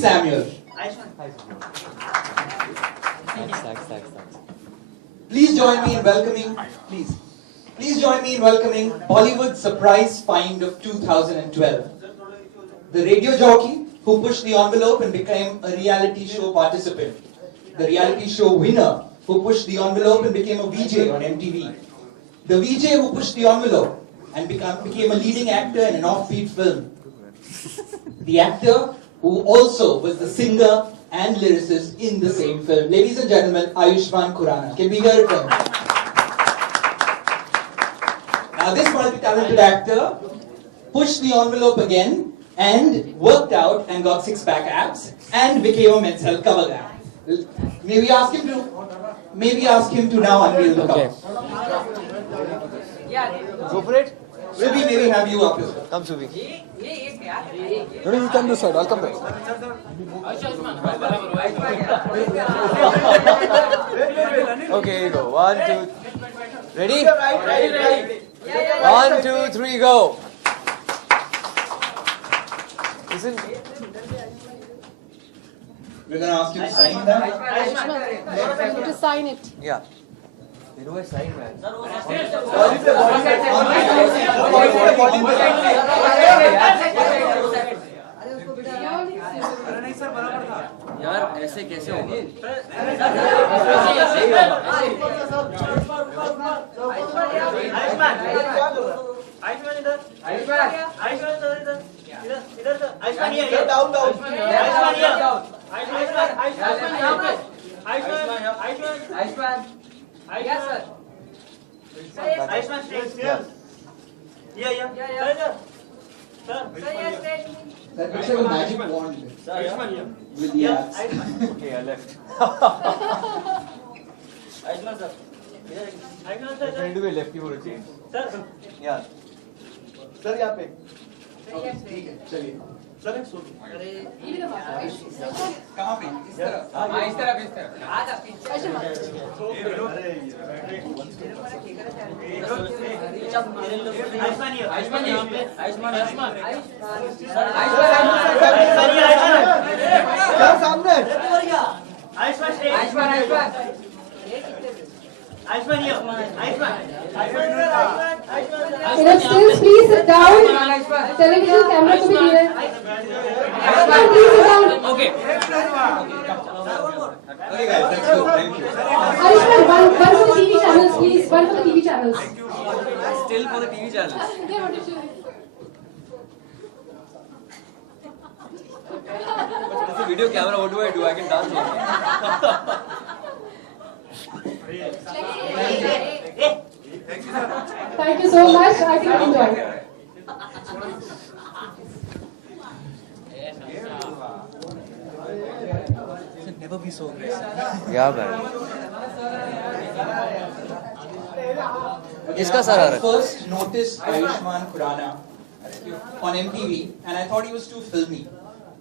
Samuel. Thanks. Please join me in welcoming. Please join me in welcoming Bollywood's surprise find of 2012. The radio jockey who pushed the envelope and became a reality show participant. The reality show winner who pushed the envelope and became a VJ on MTV. The VJ who pushed the envelope and became a leading actor in an offbeat film. The actor who also was the singer and lyricist in the same film. Ladies and gentlemen, Ayushmann Khurrana. Can we hear it from him? Now this multi-talented actor pushed the envelope again and worked out and got six-pack abs and became a men's health cover guy. Maybe ask him to now unveil the cover. Go for it. Subi, maybe have you up as well. Come, Subi. No, you come this side. I'll come back. Okay, here you go. 1, 2. Ready? Ready. 1, 2, 3, go. Listen. We're going to ask you to sign that. To sign it. Yeah. You know I sign, man. यार ऐसे कैसे होगा? Yes, sir. Ayushmann, Yeah. Sir, yes, sir. That looks like a magic wand with the abs. Okay, I left. Ayushmann sir. Ayushmann I'm trying to be lefty for a change. sir. Yeah. Sir, यहाँ पे. ठीक है, चलिए. कहाँ पे? इस तरफ आजा पीछे. Ayushmann यहाँ पे. Ayushmann. क्या सामने? Ayushmann stay. Ayushmann. Ayushmann here. Ayushmann. Still, please sit down. Television camera to be here. Please sit down. Okay. Okay guys, let's go. Thank you. Ayushmann, one for the TV channels, please. One for the TV channels. Still for the TV channels. Yeah, what did you? It's a video camera. What do? I can dance also. Thank you so much. I think you enjoyed. Never be so aggressive. Yeah, man. Okay, Iska now, sir, I first noticed Ayushmann Khurrana on MTV and I thought he was too filmy.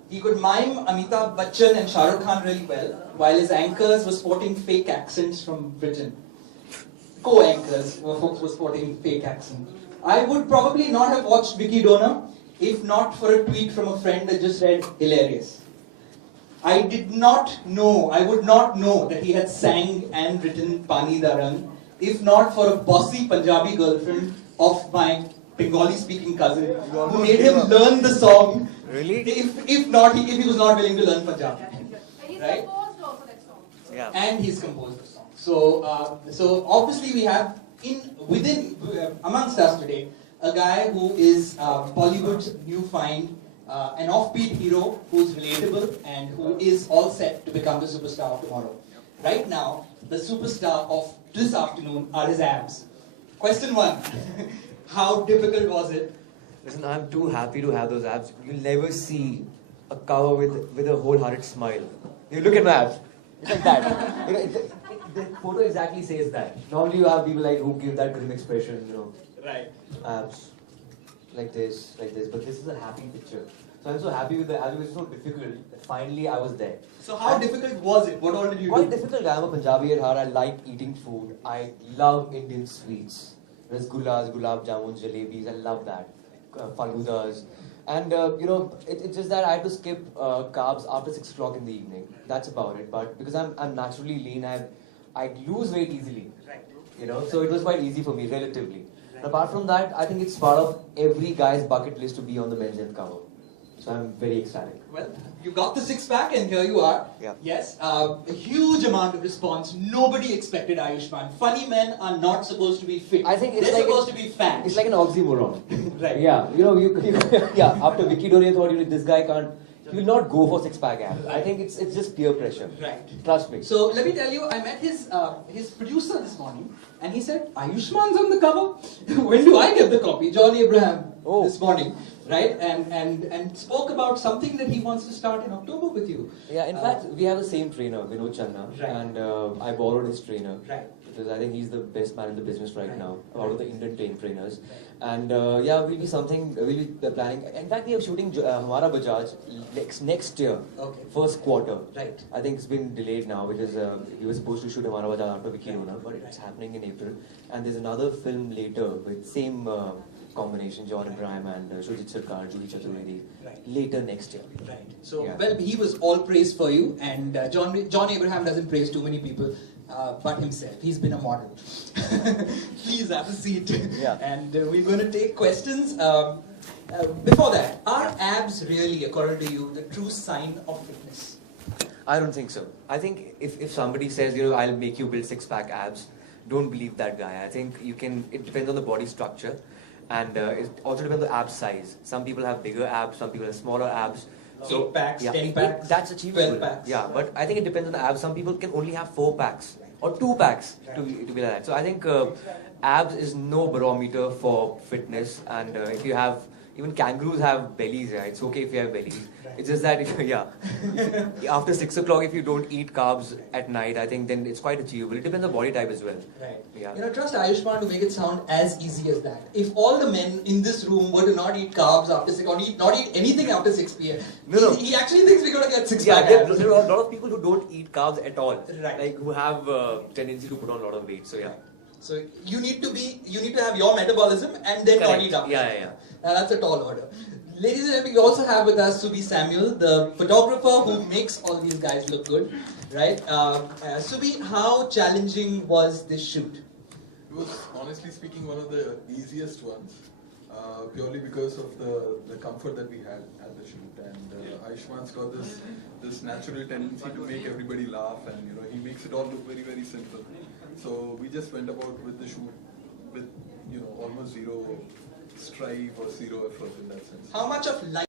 He could mime Amitabh Bachchan and Shah Rukh Khan really well, while his anchors were sporting fake accents from Britain. Co-anchors were sporting fake accents. I would probably not have watched Vicky Donor if not for a tweet from a friend that just read hilarious. I would not know that he had sang and written Pani Da Rang if not for a bossy Punjabi girlfriend of my Bengali-speaking cousin who made him learn the song. Really? If he was not willing to learn Punjabi, right? Yeah. And he's composed the song. So obviously we have amongst us today a guy who is Bollywood's new find, an offbeat hero who's relatable and who is all set to become the superstar of tomorrow. Right now, the superstar of this afternoon are his abs. Question 1. How difficult was it? Listen, I'm too happy to have those abs. You'll never see a cover with a wholehearted smile. You look at my abs. It's like that. The photo exactly says that. Normally you have people like who give that grim expression, Right. abs like this. But this is a happy picture. So I'm so happy with the abs. It was so difficult that finally I was there. So how difficult was it? What all did you Quite do? difficult. I'm a Punjabi at heart. I like eating food. I love Indian sweets. Rasgullas, gulab jamuns, jalebis. I love that. Faludas. And it's just that I had to skip carbs after 6 o'clock in the evening. That's about it. But because I'm naturally lean, I lose weight easily. So it was quite easy for me relatively. And apart from that, I think it's part of every guy's bucket list to be on the Men's Health cover. So I'm very ecstatic. Well, you got the six-pack and here you are. Yeah. Yes, a huge amount of response. Nobody expected Ayushmann. Funny men are not supposed to be fit. I think it's They're like supposed to be fat. It's like an oxymoron. Right. Yeah, yeah. After Vicky Dore thought this guy can't. He will not go for six-pack abs. I think it's just peer pressure. Right. Trust me. So let me tell you, I met his producer this morning, and he said, Ayushmann's on the cover. When do I get the copy? John Abraham this morning, right? And spoke about something that he wants to start in October with you. Yeah, in fact, we have the same trainer, Vinod Channa, Right. and I borrowed his trainer. Right. Because I think he's the best man in the business right now, out of the Indian trainers. And yeah, we'll be planning. In fact, we are shooting Hamara Bajaj next year, Okay. first quarter. Right. I think it's been delayed now because we were supposed to shoot Hamara Bajaj after Vicky Dona, but it's happening in April. And there's another film later with same combination, John Abraham and Shujit Sarkar, Juhi Chaturvedi, Right. later next year. Right. So, Yeah. well, he was all praise for you, and John Abraham doesn't praise too many people, but himself. He's been a model. Please have a seat. Yeah. And we're going to take questions. Before that, are abs really, according to you, the true sign of fitness? I don't think so. I think if somebody says, I'll make you build six-pack abs, don't believe that guy. I think it depends on the body structure, and it also depends on the ab size. Some people have bigger abs, some people have smaller abs. So 8 packs, yeah, 10 packs, that's achievable. 12 packs. Yeah, but I think it depends on the abs. Some people can only have 4 packs or 2 packs to be like that. So I think abs is no barometer for fitness, and if you have, even kangaroos have bellies, yeah. It's okay if you have bellies. It's just that, after 6 o'clock, if you don't eat carbs at night, I think then it's quite achievable. It depends on the body type as well. Right. Yeah. Trust Ayushmann to make it sound as easy as that. If all the men in this room were to not eat carbs after 6 or not eat anything after 6 p.m., No. he actually thinks we're going to get Yeah, six-pack abs. there are a lot of people who don't eat carbs at all, Right. like who have tendency to put on a lot of weight. So yeah. So you need to have your metabolism and then not Correct. eat after. Yeah. Now that's a tall order. Ladies and gentlemen, we also have with us Subi Samuel, the photographer who makes all these guys look good, right? Subi, how challenging was this shoot? It was, honestly speaking, one of the easiest ones, purely because of the comfort that we had at the shoot. And Ayushmann's got this natural tendency to make everybody laugh, and he makes it all look very, very simple. So we just went about with the shoot with almost zero strive or zero effort in that sense. How much of life